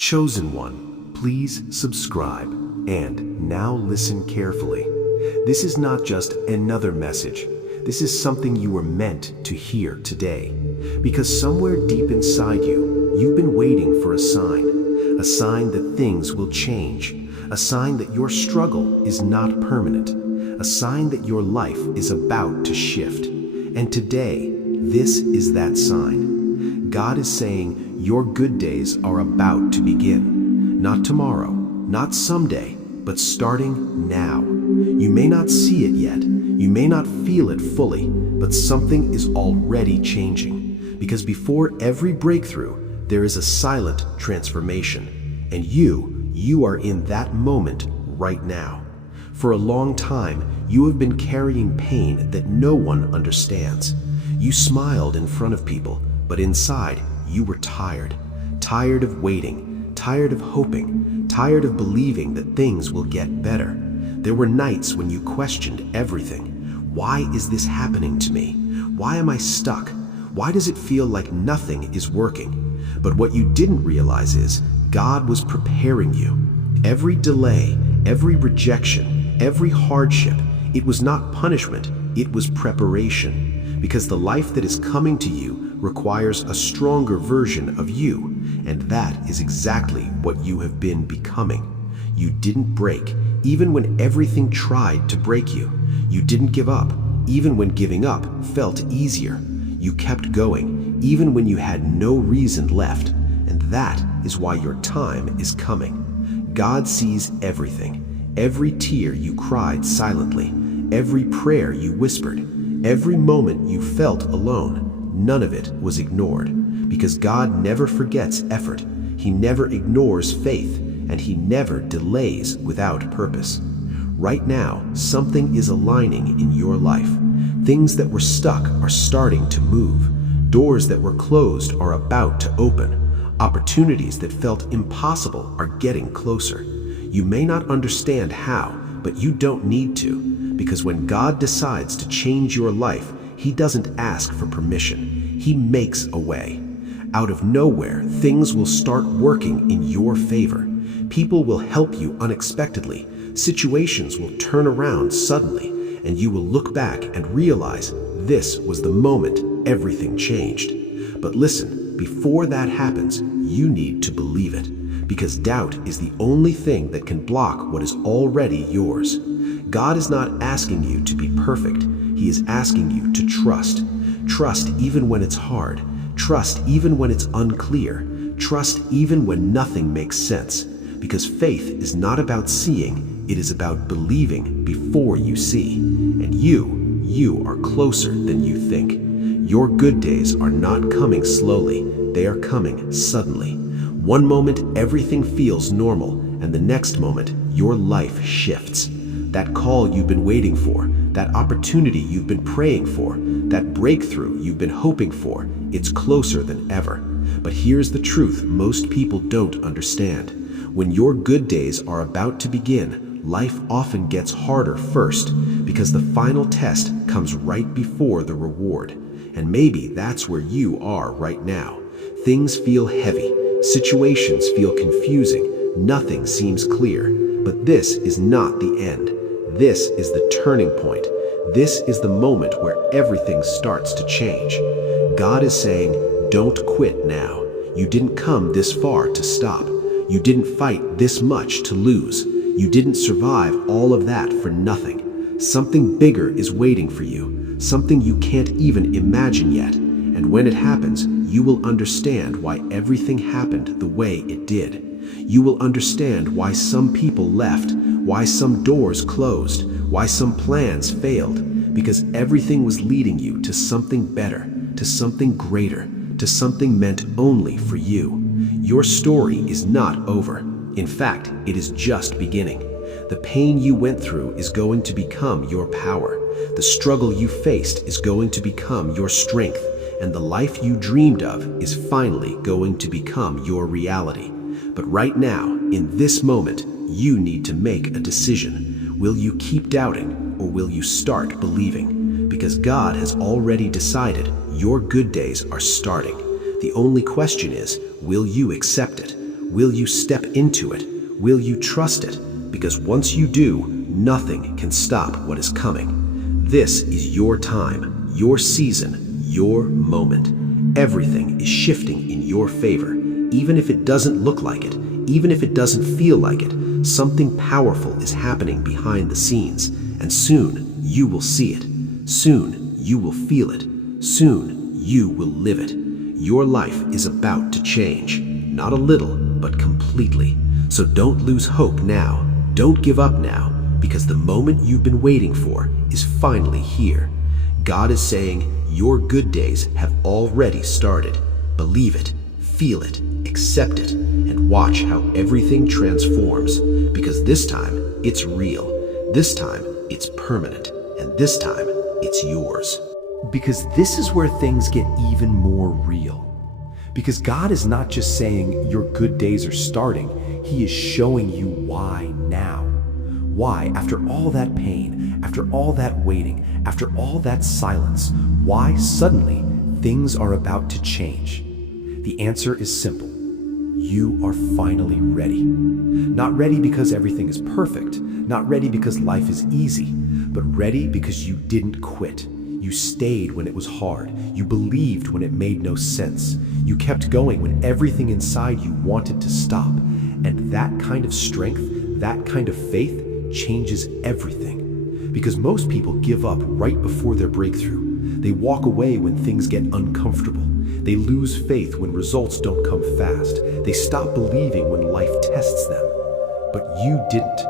Chosen one, please subscribe and now listen carefully. This is not just another message. This is something you were meant to hear today. Because somewhere deep inside you, you've been waiting for a sign that things will change, a sign that your struggle is not permanent, a sign that your life is about to shift. And today, this is that sign. God is saying your good days are about to begin. Not tomorrow, not someday, but starting now. You may not see it yet, you may not feel it fully, but something is already changing. Because before every breakthrough, there is a silent transformation. And you are in that moment right now. For a long time, you have been carrying pain that no one understands. You smiled in front of people, but inside, you were tired. Tired of waiting, tired of hoping, tired of believing that things will get better. There were nights when you questioned everything. Why is this happening to me? Why am I stuck? Why does it feel like nothing is working? But what you didn't realize is God was preparing you. Every delay, every rejection, every hardship, it was not punishment, it was preparation. Because the life that is coming to you requires a stronger version of you, and that is exactly what you have been becoming. You didn't break, even when everything tried to break you. You didn't give up, even when giving up felt easier. You kept going, even when you had no reason left, and that is why your time is coming. God sees everything. Every tear you cried silently, every prayer you whispered, every moment you felt alone, none of it was ignored. Because God never forgets effort, He never ignores faith, and He never delays without purpose. Right now, something is aligning in your life. Things that were stuck are starting to move. Doors that were closed are about to open. Opportunities that felt impossible are getting closer. You may not understand how, but you don't need to. Because when God decides to change your life, He doesn't ask for permission. He makes a way. Out of nowhere, things will start working in your favor. People will help you unexpectedly. Situations will turn around suddenly, and you will look back and realize this was the moment everything changed. But listen, before that happens, you need to believe it. Because doubt is the only thing that can block what is already yours. God is not asking you to be perfect. He is asking you to trust. Trust even when it's hard. Trust even when it's unclear. Trust even when nothing makes sense. Because faith is not about seeing, it is about believing before you see. And you are closer than you think. Your good days are not coming slowly, they are coming suddenly. One moment everything feels normal, and the next moment your life shifts. That call you've been waiting for, that opportunity you've been praying for, that breakthrough you've been hoping for, it's closer than ever. But here's the truth most people don't understand. When your good days are about to begin, life often gets harder first, because the final test comes right before the reward. And maybe that's where you are right now. Things feel heavy, situations feel confusing, nothing seems clear. But this is not the end. This is the turning point. This is the moment where everything starts to change. God is saying, don't quit now. You didn't come this far to stop. You didn't fight this much to lose. You didn't survive all of that for nothing. Something bigger is waiting for you, something you can't even imagine yet. And when it happens, you will understand why everything happened the way it did. You will understand why some people left, why some doors closed, why some plans failed, because everything was leading you to something better, to something greater, to something meant only for you. Your story is not over. In fact, it is just beginning. The pain you went through is going to become your power. The struggle you faced is going to become your strength, and the life you dreamed of is finally going to become your reality. But right now, in this moment, you need to make a decision. Will you keep doubting, or will you start believing? Because God has already decided your good days are starting. The only question is, will you accept it? Will you step into it? Will you trust it? Because once you do, nothing can stop what is coming. This is your time, your season, your moment. Everything is shifting in your favor, even if it doesn't look like it, even if it doesn't feel like it. Something powerful is happening behind the scenes, and soon you will see it. Soon you will feel it. Soon you will live it. Your life is about to change, not a little, but completely. So don't lose hope now. Don't give up now, because the moment you've been waiting for is finally here. God is saying your good days have already started. Believe it, feel it, accept it, and watch how everything transforms, because this time it's real, this time it's permanent, and this time it's yours. Because this is where things get even more real. Because God is not just saying your good days are starting, He is showing you why now. Why, after all that pain, after all that waiting, after all that silence, why suddenly things are about to change? The answer is simple. You are finally ready. Not ready because everything is perfect, not ready because life is easy, but ready because you didn't quit. You stayed when it was hard. You believed when it made no sense. You kept going when everything inside you wanted to stop. And that kind of strength, that kind of faith changes everything. Because most people give up right before their breakthrough. They walk away when things get uncomfortable. They lose faith when results don't come fast. They stop believing when life tests them. But you didn't.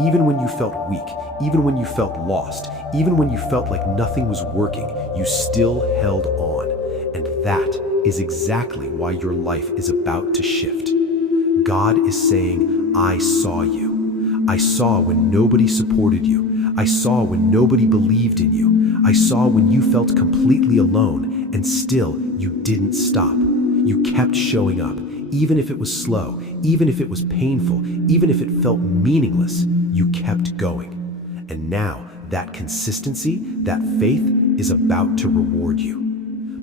Even when you felt weak, even when you felt lost, even when you felt like nothing was working, you still held on. And that is exactly why your life is about to shift. God is saying, I saw you. I saw when nobody supported you. I saw when nobody believed in you. I saw when you felt completely alone, and still you didn't stop. You kept showing up, even if it was slow, even if it was painful, even if it felt meaningless. You kept going. And now that consistency, that faith is about to reward you.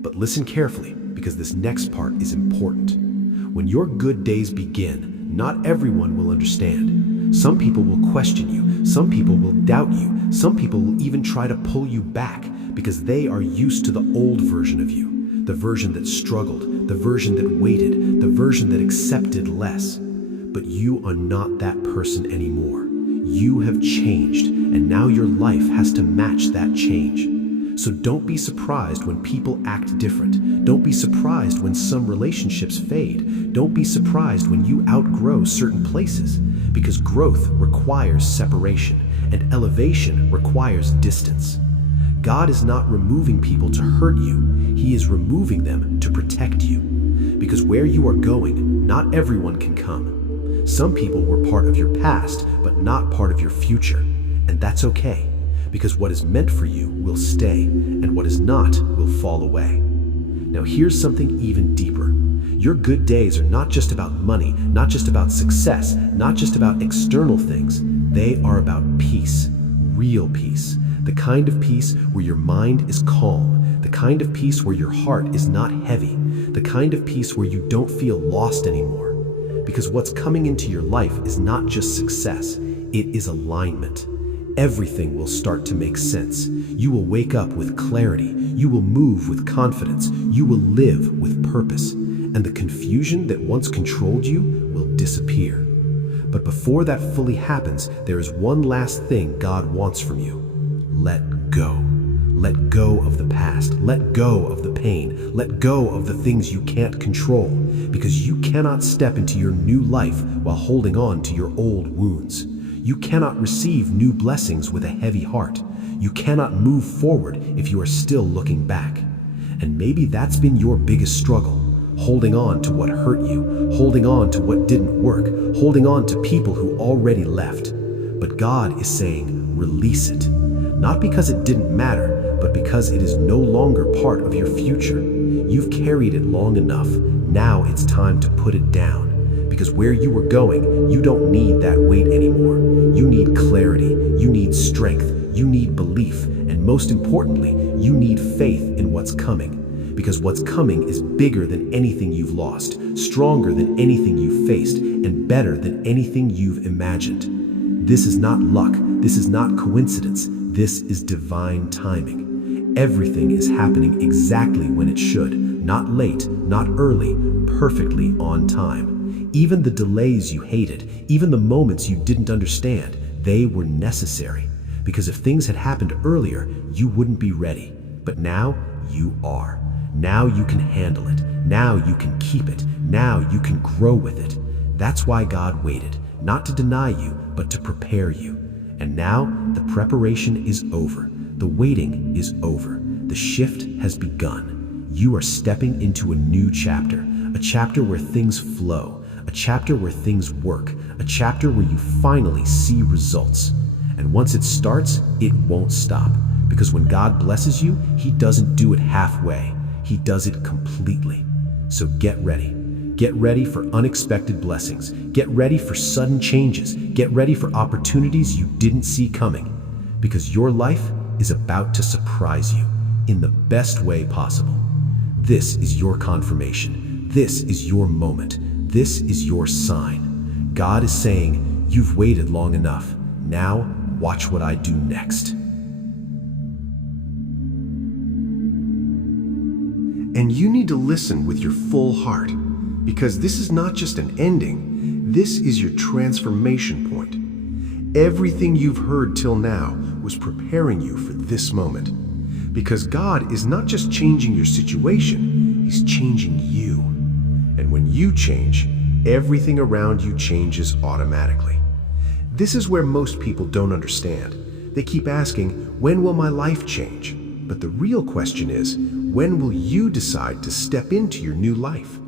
But listen carefully, because this next part is important. When your good days begin, not everyone will understand. Some people will question you. Some people will doubt you. Some people will even try to pull you back because they are used to the old version of you, the version that struggled, the version that waited, the version that accepted less. But you are not that person anymore. You have changed, and now your life has to match that change. So don't be surprised when people act different. Don't be surprised when some relationships fade. Don't be surprised when you outgrow certain places, because growth requires separation, and elevation requires distance. God is not removing people to hurt you. He is removing them to protect you. Because where you are going, not everyone can come. Some people were part of your past, but not part of your future. And that's okay, because what is meant for you will stay, and what is not will fall away. Now here's something even deeper. Your good days are not just about money, not just about success, not just about external things. They are about peace, real peace. The kind of peace where your mind is calm, the kind of peace where your heart is not heavy, the kind of peace where you don't feel lost anymore. Because what's coming into your life is not just success, it is alignment. Everything will start to make sense. You will wake up with clarity. You will move with confidence. You will live with purpose. And the confusion that once controlled you will disappear. But before that fully happens, there is one last thing God wants from you. Let go. Let go of the past. Let go of the pain. Let go of the things you can't control, because you cannot step into your new life while holding on to your old wounds. You cannot receive new blessings with a heavy heart. You cannot move forward if you are still looking back. And maybe that's been your biggest struggle, holding on to what hurt you, holding on to what didn't work, holding on to people who already left. But God is saying, release it. Not because it didn't matter, but because it is no longer part of your future. You've carried it long enough. Now it's time to put it down. Because where you were going, you don't need that weight anymore. You need clarity. You need strength. You need belief. And most importantly, you need faith in what's coming. because what's coming is bigger than anything you've lost, stronger than anything you've faced, and better than anything you've imagined. This is not luck. This is not coincidence. This is divine timing. Everything is happening exactly when it should, not late, not early, perfectly on time. Even the delays you hated, even the moments you didn't understand, they were necessary. Because if things had happened earlier, you wouldn't be ready. But now, you are. Now you can handle it. Now you can keep it. Now you can grow with it. That's why God waited, not to deny you, but to prepare you. And now, the preparation is over. The waiting is over. The shift has begun. You are stepping into a new chapter, a chapter where things flow, a chapter where things work, a chapter where you finally see results. And once it starts, it won't stop. Because when God blesses you, He doesn't do it halfway. He does it completely. So get ready. Get ready for unexpected blessings. Get ready for sudden changes. Get ready for opportunities you didn't see coming. Because your life is about to surprise you in the best way possible. This is your confirmation. This is your moment. This is your sign. God is saying, you've waited long enough. Now, watch what I do next. And you need to listen with your full heart, because this is not just an ending, this is your transformation point. Everything you've heard till now was preparing you for this moment. Because God is not just changing your situation, He's changing you. And when you change, everything around you changes automatically. This is where most people don't understand. They keep asking, when will my life change? But the real question is, when will you decide to step into your new life?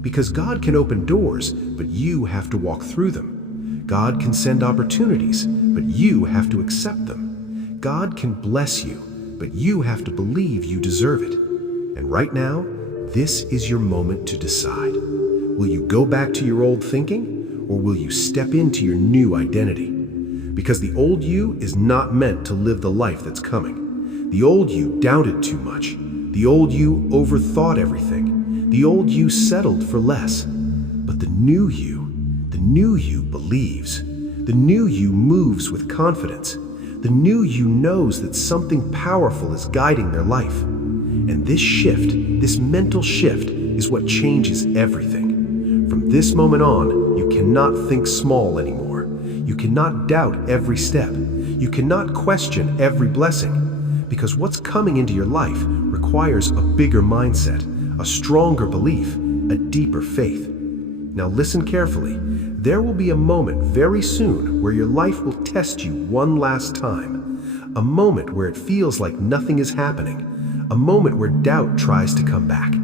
Because God can open doors, but you have to walk through them. God can send opportunities, but you have to accept them. God can bless you, but you have to believe you deserve it. And right now, this is your moment to decide. Will you go back to your old thinking, or will you step into your new identity? Because the old you is not meant to live the life that's coming. The old you doubted too much. The old you overthought everything. The old you settled for less. But the new you believes. The new you moves with confidence. The new you knows that something powerful is guiding their life. And this shift, this mental shift, is what changes everything. From this moment on, you cannot think small anymore. You cannot doubt every step. You cannot question every blessing. Because what's coming into your life requires a bigger mindset, a stronger belief, a deeper faith. Now listen carefully. There will be a moment very soon where your life will test you one last time. A moment where it feels like nothing is happening. A moment where doubt tries to come back.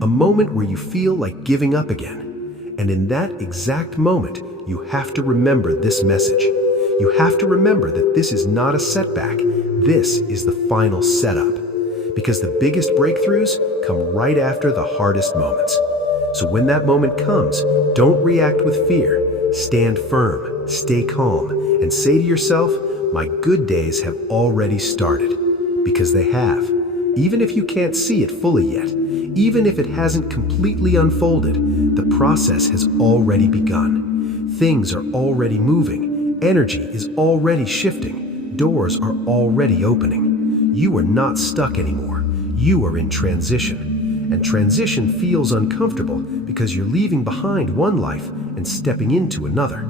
A moment where you feel like giving up again. And in that exact moment, you have to remember this message. You have to remember that this is not a setback. This is the final setup. Because the biggest breakthroughs come right after the hardest moments. So when that moment comes, don't react with fear. Stand firm, stay calm, and say to yourself, my good days have already started. Because they have. Even if you can't see it fully yet, even if it hasn't completely unfolded, the process has already begun. Things are already moving. Energy is already shifting. Doors are already opening. You are not stuck anymore. You are in transition. And transition feels uncomfortable because you're leaving behind one life and stepping into another.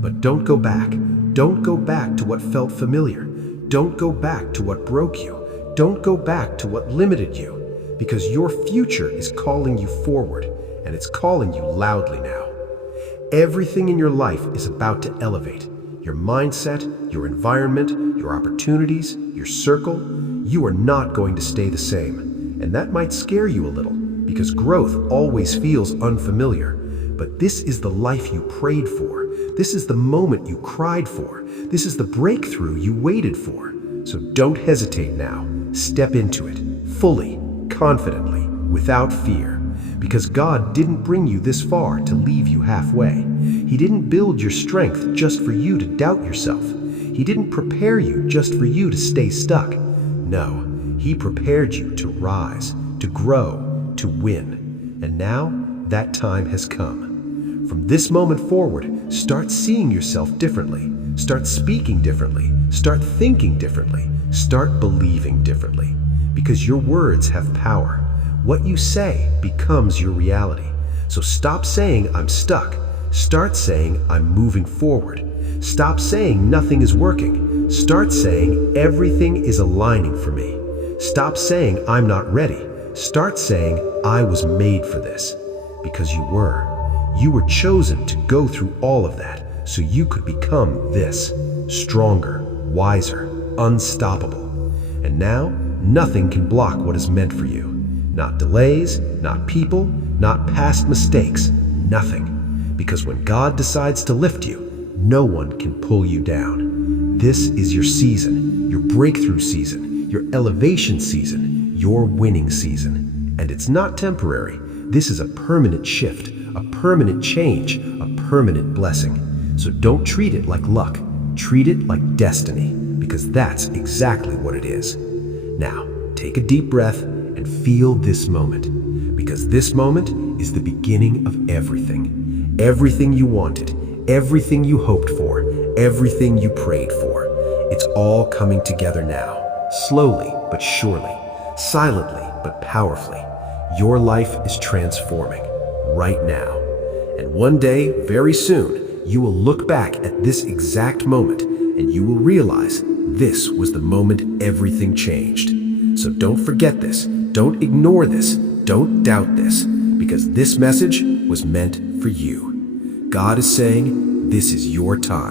But don't go back. Don't go back to what felt familiar. Don't go back to what broke you. Don't go back to what limited you. Because your future is calling you forward, and it's calling you loudly now. Everything in your life is about to elevate. Your mindset, your environment, your opportunities, your circle, you are not going to stay the same. And that might scare you a little, because growth always feels unfamiliar. But this is the life you prayed for. This is the moment you cried for. This is the breakthrough you waited for. So don't hesitate now. Step into it, fully, confidently, without fear. Because God didn't bring you this far to leave you halfway. He didn't build your strength just for you to doubt yourself. He didn't prepare you just for you to stay stuck. No, He prepared you to rise, to grow, to win. And now, that time has come. From this moment forward, start seeing yourself differently. Start speaking differently. Start thinking differently. Start believing differently. Because your words have power. What you say becomes your reality. So stop saying, "I'm stuck." Start saying, "I'm moving forward." Stop saying, "Nothing is working." Start saying, "Everything is aligning for me." Stop saying, "I'm not ready." Start saying, "I was made for this." Because you were. You were chosen to go through all of that so you could become this: stronger, wiser, unstoppable. And now, nothing can block what is meant for you. Not delays, not people, not past mistakes, nothing. Because when God decides to lift you, no one can pull you down. This is your season, your breakthrough season, your elevation season, your winning season. And it's not temporary. This is a permanent shift, a permanent change, a permanent blessing. So don't treat it like luck. Treat it like destiny, because that's exactly what it is. Now, take a deep breath and feel this moment, because this moment is the beginning of everything. Everything you wanted, everything you hoped for, everything you prayed for. It's all coming together now, slowly but surely, silently but powerfully. Your life is transforming right now. And one day, very soon, you will look back at this exact moment and you will realize this was the moment everything changed. So don't forget this, don't ignore this, don't doubt this, because this message was meant for you. God is saying, this is your time.